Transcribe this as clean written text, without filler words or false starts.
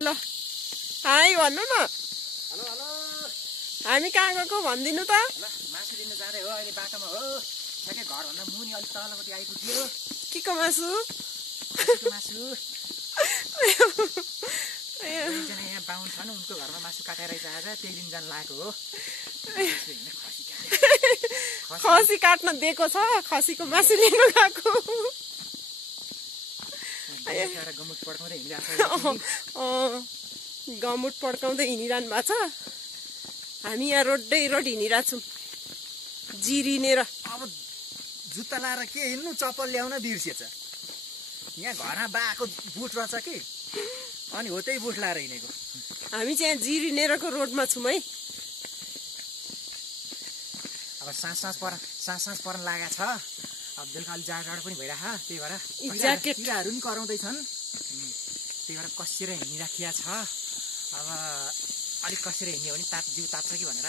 ल हाई भन्नु न। हेलो हेलो हामी कहाँ गएको भनिदिनु त। ल मासु लिन जाँदै हो अहिले बाटोमा हो। ठ्याक्कै घरभन्दा मुनि अलिक तलपट्टि आइपुग्यो। के को मासु? खसीको मासु। एकजना यहाँ बाहुन छन् उनको घरमा मासु काटेर आज त्यही दिन जान लागेको हो। खसी काट्न दिएको छ, खसीको मासु लिनु गएको। गमुट पड्काउँदै हिँडिरहेको छ। गमुट पड्काउँदै हिँडिरहनु भएको छ। हामी यहाँ रोडै रोड हिँडिरहेछौँ जिरिनेर। अब जुत्ता लाएर के हिँड्नु, चप्पल ल्याउन बिर्सेछ। यहाँ घरमा बाको बुट रहेछ कि, अनि हो त्यही बुट लाएर हिँडेको। हामी चाहिँ यहाँ जिरिनेरको रोडमा छौँ है। अब साँझ पर्न लागेको छ। अब बेलुका अलिक जाडो पनि भइरहेको, त्यही भएर ज्याकेट किराहरू पनि कराउँदैछन्। त्यही भएर कसेर हिँडिराखिया छ। अब अलिक कसेर हिँड्यो भने जिउ ताप्छ कि भनेर